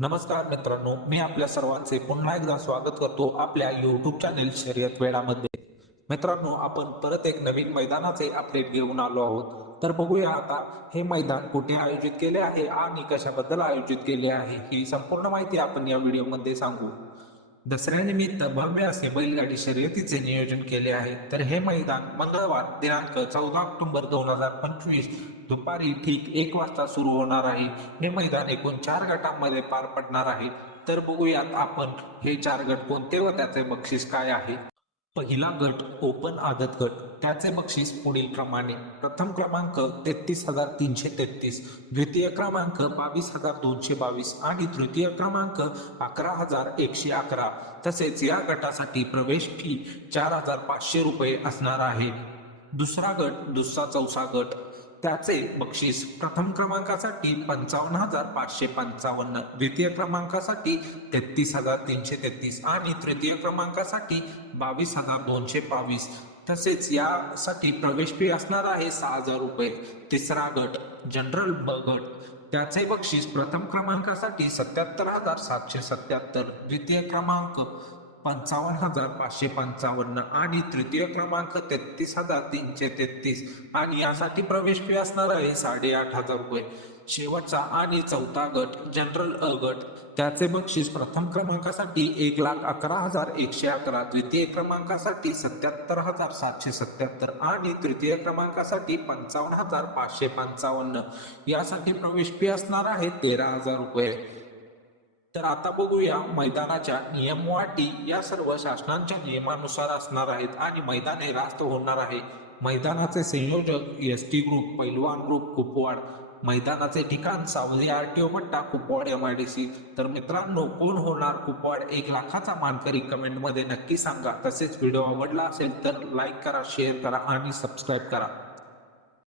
नमस्कार मित्रांनो मी आपल्या सर्वांचे पुन्हा एकदा स्वागत करतो आपल्या युट्यूब चॅनेल शर्यत वेळामध्ये मित्रांनो आपण परत एक नवीन मैदानाचे अपडेट घेऊन आलो आहोत. तर बघूया आता हे मैदान कुठे आयोजित केले आहे आणि कशाबद्दल आयोजित केले आहे ही संपूर्ण माहिती आपण या व्हिडिओमध्ये सांगू. दसऱ्यानिमित्त भव्य असे बैलगाडी शर्यतीचे नियोजन केले आहे. तर हे मैदान मंगळवार दिनांक चौदा ऑक्टोबर दोन हजार पंचवीस दुपारी ठीक एक वाजता सुरू होणार आहे. हे मैदान एकूण चार गटांमध्ये पार पडणार आहे. तर बघूयात आपण हे चार गट कोणते व त्याचे बक्षीस काय आहे. पहिला गट ओपन आदत गट. त्याचे बक्षीस पुढील प्रमाणे प्रथम क्रमांक तेहतीस हजार तीनशे तेहतीस. द्वितीय क्रमांक बावीस हजार दोनशे बावीस. आणि तृतीय क्रमांक अकरा हजार एकशे अकरा. तसेच या गटासाठी प्रवेश फी चार हजार पाचशे रुपये असणार आहे. दुसरा गट दुसरा चौसा गट. त्याचे बक्षीस प्रथम क्रमांकासाठी पंचावन्न हजार पाचशे पंचावन्न द्वितीय क्रमांकासाठी तेहतीस हजार तीनशे तेहतीस आणि तृतीय क्रमांकासाठी बावीस हजार दोनशे बावीस. तसेच यासाठी प्रवेश फी असणार आहे सहा हजार रुपये. तिसरा गट जनरल ब गट. त्याचे बक्षीस प्रथम क्रमांकासाठी सत्याहत्तर हजार सातशे सत्याहत्तर द्वितीय क्रमांक पंचावन्न हजार पाचशे पंचावन्न आणि तृतीय क्रमांक तेहतीस हजार तीनशे तेहतीस. आणि यासाठी प्रवेश फी असणार आहे साडेआठ हजार रुपये. शेवटचा आणि चौथा गट जनरल अ गट. त्याचे बक्षीस प्रथम क्रमांकासाठी एक लाख अकरा हजार एकशे अकरा द्वितीय क्रमांकासाठी सत्याहत्तर हजार सातशे सत्याहत्तर आणि तृतीय क्रमांकासाठी पंचावन्न हजार पाचशे पंचावन्न. यासाठी प्रवेश फी असणार आहे तेरा हजार रुपये. तर आता बघूया मैदानाच्या नियम वाटी या सर्व शासनांच्या नियमानुसार असणार आहेत आणि मैदान हे रास्त होणार आहे. मैदानाचे संयोजक एस टी ग्रुप पैलवान ग्रुप कुपवाड. मैदानाचे ठिकाण Savali R T O Matta Kupwad M I D C तर मित्रांनो कोण होणार कुपवाड? एक लाखाचा मानकरी कमेंटमध्ये नक्की सांगा. तसेच व्हिडिओ आवडला असेल तर लाईक करा शेअर करा आणि सबस्क्राईब करा.